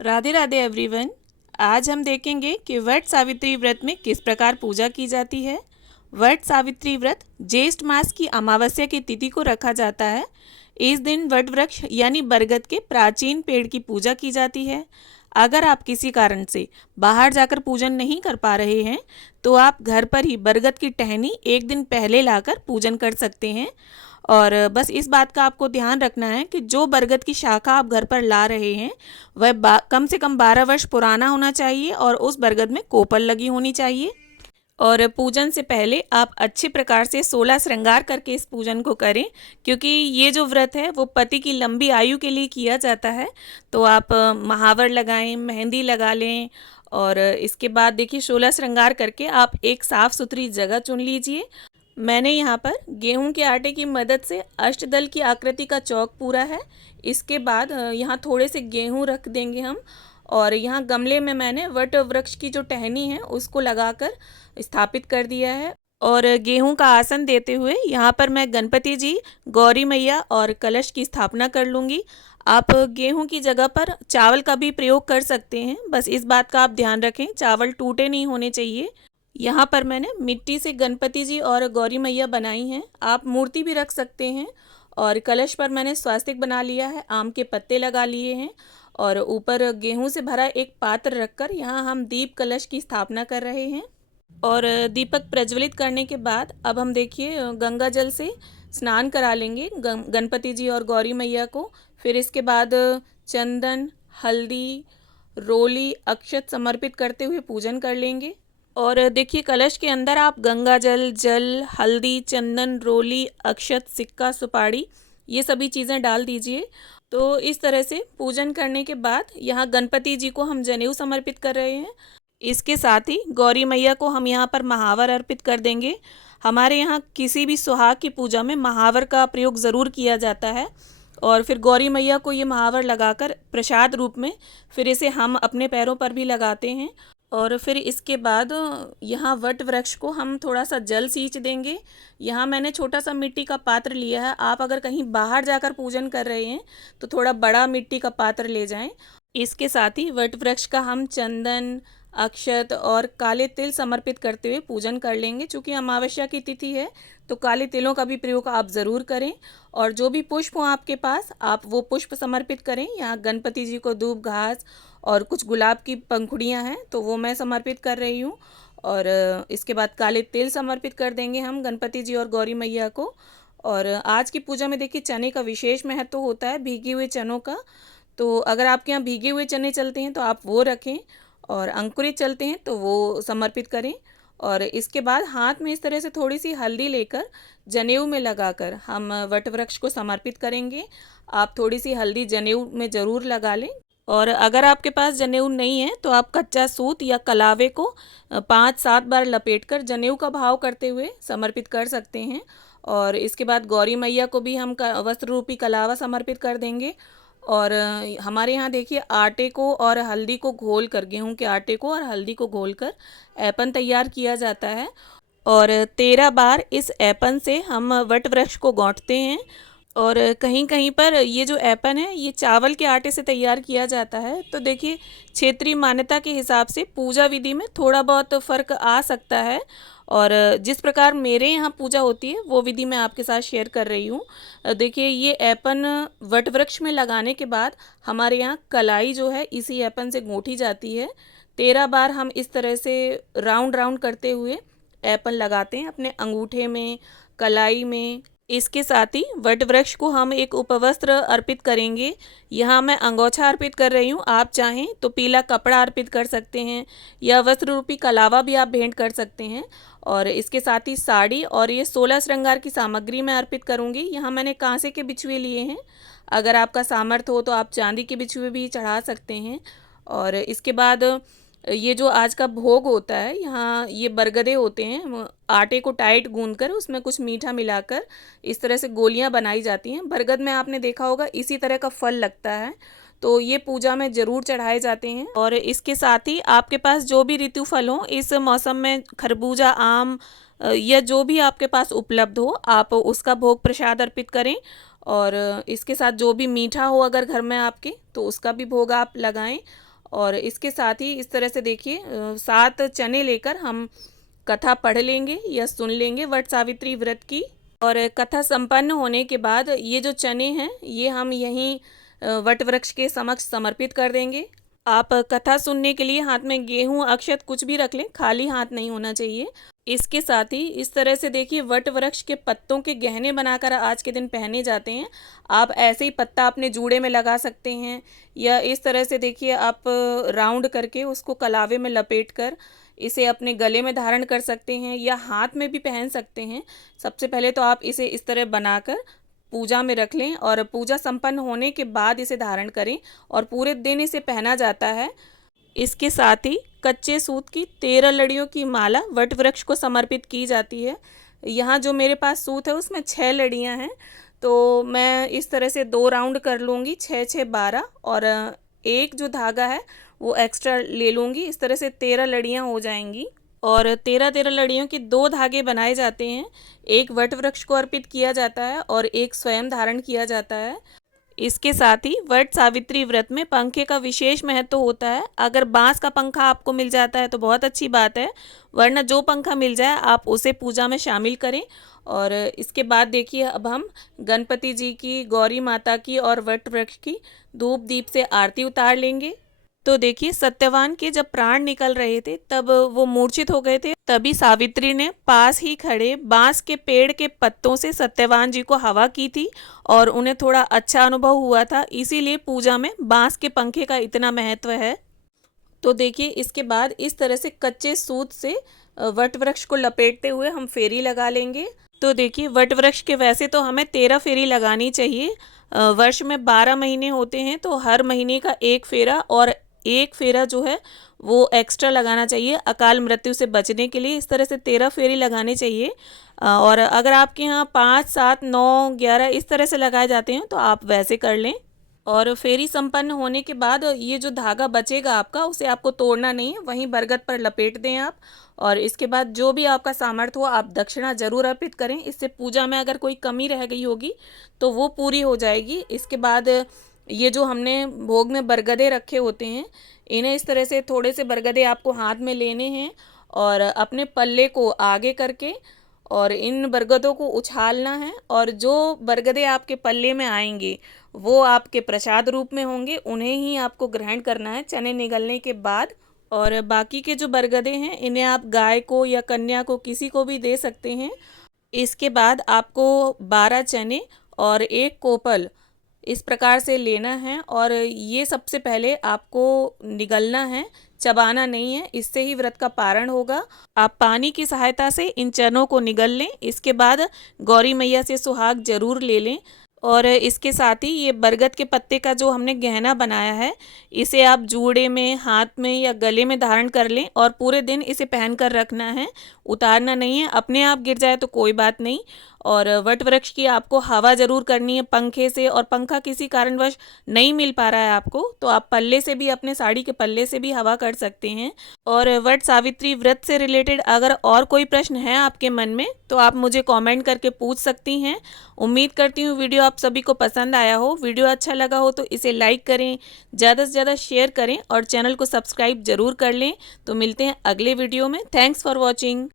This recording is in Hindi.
राधे राधे एवरीवन। आज हम देखेंगे कि वट सावित्री व्रत में किस प्रकार पूजा की जाती है। वट सावित्री व्रत ज्येष्ठ मास की अमावस्या की तिथि को रखा जाता है। इस दिन वट वृक्ष यानी बरगद के प्राचीन पेड़ की पूजा की जाती है। अगर आप किसी कारण से बाहर जाकर पूजन नहीं कर पा रहे हैं तो आप घर पर ही बरगद की टहनी एक दिन पहले लाकर पूजन कर सकते हैं। और बस इस बात का आपको ध्यान रखना है कि जो बरगद की शाखा आप घर पर ला रहे हैं वह कम से कम 12 वर्ष पुराना होना चाहिए और उस बरगद में कोपल लगी होनी चाहिए। और पूजन से पहले आप अच्छे प्रकार से 16 श्रृंगार करके इस पूजन को करें, क्योंकि ये जो व्रत है वो पति की लंबी आयु के लिए किया जाता है। तो आप महावर लगाएं, मेहंदी लगा लें और इसके बाद देखिए 16 श्रृंगार करके आप एक साफ़ सुथरी जगह चुन लीजिए। मैंने यहाँ पर गेहूं के आटे की मदद से अष्टदल की आकृति का चौक पूरा है। इसके बाद यहाँ थोड़े से गेहूं रख देंगे हम, और यहाँ गमले में मैंने वट वृक्ष की जो टहनी है उसको लगाकर स्थापित कर दिया है। और गेहूं का आसन देते हुए यहाँ पर मैं गणपति जी, गौरी मैया और कलश की स्थापना कर लूँगी। आप गेहूं की जगह पर चावल का भी प्रयोग कर सकते हैं, बस इस बात का आप ध्यान रखें चावल टूटे नहीं होने चाहिए। यहाँ पर मैंने मिट्टी से गणपति जी और गौरी मैया बनाई हैं, आप मूर्ति भी रख सकते हैं। और कलश पर मैंने स्वास्तिक बना लिया है, आम के पत्ते लगा लिए हैं और ऊपर गेहूं से भरा एक पात्र रखकर यहाँ हम दीप कलश की स्थापना कर रहे हैं। और दीपक प्रज्वलित करने के बाद अब हम देखिए गंगा जल से स्नान करा लेंगे गणपति जी और गौरी मैया को। फिर इसके बाद चंदन, हल्दी, रोली, अक्षत समर्पित करते हुए पूजन कर लेंगे। और देखिए कलश के अंदर आप गंगा जल, हल्दी, चंदन, रोली, अक्षत, सिक्का, सुपारी ये सभी चीज़ें डाल दीजिए। तो इस तरह से पूजन करने के बाद यहाँ गणपति जी को हम जनेऊ समर्पित कर रहे हैं। इसके साथ ही गौरी मैया को हम यहाँ पर महावर अर्पित कर देंगे। हमारे यहाँ किसी भी सुहाग की पूजा में महावर का प्रयोग ज़रूर किया जाता है। और फिर गौरी मैया को ये महावर लगाकर प्रसाद रूप में फिर इसे हम अपने पैरों पर भी लगाते हैं। और फिर इसके बाद यहाँ वट वृक्ष को हम थोड़ा सा जल सींच देंगे। यहाँ मैंने छोटा सा मिट्टी का पात्र लिया है, आप अगर कहीं बाहर जाकर पूजन कर रहे हैं तो थोड़ा बड़ा मिट्टी का पात्र ले जाएं। इसके साथ ही वट वृक्ष का हम चंदन, अक्षत और काले तिल समर्पित करते हुए पूजन कर लेंगे। चूँकि अमावस्या की तिथि है तो काले तिलों का भी प्रयोग आप ज़रूर करें। और जो भी पुष्प हो आपके पास आप वो पुष्प समर्पित करें। यहाँ गणपति जी को दूब घास और कुछ गुलाब की पंखुड़ियाँ हैं तो वो मैं समर्पित कर रही हूँ। और इसके बाद काले तिल समर्पित कर देंगे हम गणपति जी और गौरी मैया को। और आज की पूजा में देखिए चने का विशेष महत्व होता है, भीगे हुए चनों का। तो अगर आपके यहाँ भीगे हुए चने चलते हैं तो आप वो रखें, और अंकुरित चलते हैं तो वो समर्पित करें। और इसके बाद हाथ में इस तरह से थोड़ी सी हल्दी लेकर जनेऊ में लगाकर हम वट वृक्ष को समर्पित करेंगे। आप थोड़ी सी हल्दी जनेऊ में ज़रूर लगा लें। और अगर आपके पास जनेऊ नहीं है तो आप कच्चा सूत या कलावे को 5-7 बार लपेटकर जनेऊ का भाव करते हुए समर्पित कर सकते हैं। और इसके बाद गौरी मैया को भी हम वस्त्र रूपी कलावा समर्पित कर देंगे। और हमारे यहाँ देखिए आटे को और हल्दी को घोल कर, गेहूं के आटे को और हल्दी को घोल कर ऐपन तैयार किया जाता है। और 13 बार इस ऐपन से हम वट वृक्ष को गांठते हैं। और कहीं कहीं पर ये जो ऐपन है ये चावल के आटे से तैयार किया जाता है। तो देखिए क्षेत्रीय मान्यता के हिसाब से पूजा विधि में थोड़ा बहुत फ़र्क आ सकता है। और जिस प्रकार मेरे यहाँ पूजा होती है वो विधि मैं आपके साथ शेयर कर रही हूँ। देखिए ये ऐपन वट वृक्ष में लगाने के बाद हमारे यहाँ कलाई जो है इसी ऐपन से गूँथी जाती है। 13 बार हम इस तरह से राउंड राउंड करते हुए ऐपन लगाते हैं अपने अंगूठे में, कलाई में। इसके साथ ही वट वृक्ष को हम एक उपवस्त्र अर्पित करेंगे। यहाँ मैं अंगोछा अर्पित कर रही हूँ, आप चाहें तो पीला कपड़ा अर्पित कर सकते हैं या वस्त्र रूपी कलावा भी आप भेंट कर सकते हैं। और इसके साथ ही साड़ी और ये 16 श्रृंगार की सामग्री मैं अर्पित करूँगी। यहाँ मैंने कांसे के बिछुए लिए हैं, अगर आपका सामर्थ्य हो तो आप चांदी के बिछुए भी चढ़ा सकते हैं। और इसके बाद ये जो आज का भोग होता है, यहाँ ये बरगदे होते हैं, आटे को टाइट गूंदकर उसमें कुछ मीठा मिलाकर इस तरह से गोलियां बनाई जाती हैं। बरगद में आपने देखा होगा इसी तरह का फल लगता है, तो ये पूजा में ज़रूर चढ़ाए जाते हैं। और इसके साथ ही आपके पास जो भी ऋतु फल हो इस मौसम में, खरबूजा, आम या जो भी आपके पास उपलब्ध हो आप उसका भोग प्रसाद अर्पित करें। और इसके साथ जो भी मीठा हो अगर घर में आपके तो उसका भी भोग आप लगाएं। और इसके साथ ही इस तरह से देखिए 7 चने लेकर हम कथा पढ़ लेंगे या सुन लेंगे वट सावित्री व्रत की। और कथा संपन्न होने के बाद ये जो चने हैं ये हम यहीं वट वृक्ष के समक्ष समर्पित कर देंगे। आप कथा सुनने के लिए हाथ में गेहूं अक्षत कुछ भी रख लें, खाली हाथ नहीं होना चाहिए। इसके साथ ही इस तरह से देखिए वट वृक्ष के पत्तों के गहने बनाकर आज के दिन पहने जाते हैं। आप ऐसे ही पत्ता अपने जूड़े में लगा सकते हैं या इस तरह से देखिए आप राउंड करके उसको कलावे में लपेट कर इसे अपने गले में धारण कर सकते हैं या हाथ में भी पहन सकते हैं। सबसे पहले तो आप इसे इस तरह बनाकर पूजा में रख लें और पूजा संपन्न होने के बाद इसे धारण करें और पूरे दिन इसे पहना जाता है। इसके साथ ही कच्चे सूत की 13 लड़ियों की माला वट वृक्ष को समर्पित की जाती है। यहाँ जो मेरे पास सूत है उसमें 6 लड़ियाँ हैं, तो मैं इस तरह से 2 राउंड कर लूँगी, 6 6 12, और एक जो धागा है वो एक्स्ट्रा ले लूँगी। इस तरह से 13 लड़ियाँ हो जाएंगी और 13 लड़ियों के 2 धागे बनाए जाते हैं। एक वट वृक्ष को अर्पित किया जाता है और एक स्वयं धारण किया जाता है। इसके साथ ही वट सावित्री व्रत में पंखे का विशेष महत्व होता है। अगर बांस का पंखा आपको मिल जाता है तो बहुत अच्छी बात है, वरना जो पंखा मिल जाए आप उसे पूजा में शामिल करें। और इसके बाद देखिए अब हम गणपति जी की, गौरी माता की और वट वृक्ष की धूप दीप से आरती उतार लेंगे। तो देखिए सत्यवान के जब प्राण निकल रहे थे तब वो मूर्छित हो गए थे, तभी सावित्री ने पास ही खड़े बांस के पेड़ के पत्तों से सत्यवान जी को हवा की थी और उन्हें थोड़ा अच्छा अनुभव हुआ था, इसीलिए पूजा में बांस के पंखे का इतना महत्व है। तो देखिए इसके बाद इस तरह से कच्चे सूत से वट वृक्ष को लपेटते हुए हम फेरी लगा लेंगे। तो देखिए वट वृक्ष के वैसे तो हमें 13 फेरी लगानी चाहिए। वर्ष में 12 महीने होते हैं तो हर महीने का एक फेरा, और एक फेरा जो है वो एक्स्ट्रा लगाना चाहिए अकाल मृत्यु से बचने के लिए। इस तरह से 13 फेरी लगाने चाहिए। और अगर आपके यहाँ 5 7 9 11 इस तरह से लगाए जाते हैं तो आप वैसे कर लें। और फेरी संपन्न होने के बाद ये जो धागा बचेगा आपका उसे आपको तोड़ना नहीं है, वहीं बरगद पर लपेट दें आप। और इसके बाद जो भी आपका सामर्थ्य हो आप दक्षिणा जरूर अर्पित करें, इससे पूजा में अगर कोई कमी रह गई होगी तो वो पूरी हो जाएगी। इसके बाद ये जो हमने भोग में बरगदे रखे होते हैं इन्हें इस तरह से थोड़े से बरगदे आपको हाथ में लेने हैं और अपने पल्ले को आगे करके और इन बरगदों को उछालना है, और जो बरगदे आपके पल्ले में आएंगे वो आपके प्रसाद रूप में होंगे, उन्हें ही आपको ग्रहण करना है चने निगलने के बाद। और बाकी के जो बरगदे हैं इन्हें आप गाय को या कन्या को किसी को भी दे सकते हैं। इसके बाद आपको 12 चने और 1 कोपल इस प्रकार से लेना है और ये सबसे पहले आपको निगलना है, चबाना नहीं है, इससे ही व्रत का पारण होगा। आप पानी की सहायता से इन चनों को निगल लें। इसके बाद गौरी मैया से सुहाग जरूर ले लें। और इसके साथ ही ये बरगद के पत्ते का जो हमने गहना बनाया है इसे आप जूड़े में, हाथ में या गले में धारण कर लें और पूरे दिन इसे पहन कर रखना है, उतारना नहीं है। अपने आप गिर जाए तो कोई बात नहीं। और वट वृक्ष की आपको हवा ज़रूर करनी है पंखे से, और पंखा किसी कारणवश नहीं मिल पा रहा है आपको तो आप पल्ले से भी, अपने साड़ी के पल्ले से भी हवा कर सकते हैं। और वट सावित्री व्रत से रिलेटेड अगर और कोई प्रश्न है आपके मन में तो आप मुझे कमेंट करके पूछ सकती हैं। उम्मीद करती हूँ वीडियो आप सभी को पसंद आया हो। वीडियो अच्छा लगा हो तो इसे लाइक करें, ज़्यादा से ज़्यादा शेयर करें और चैनल को सब्सक्राइब जरूर कर लें। तो मिलते हैं अगले वीडियो में। Thanks for watching.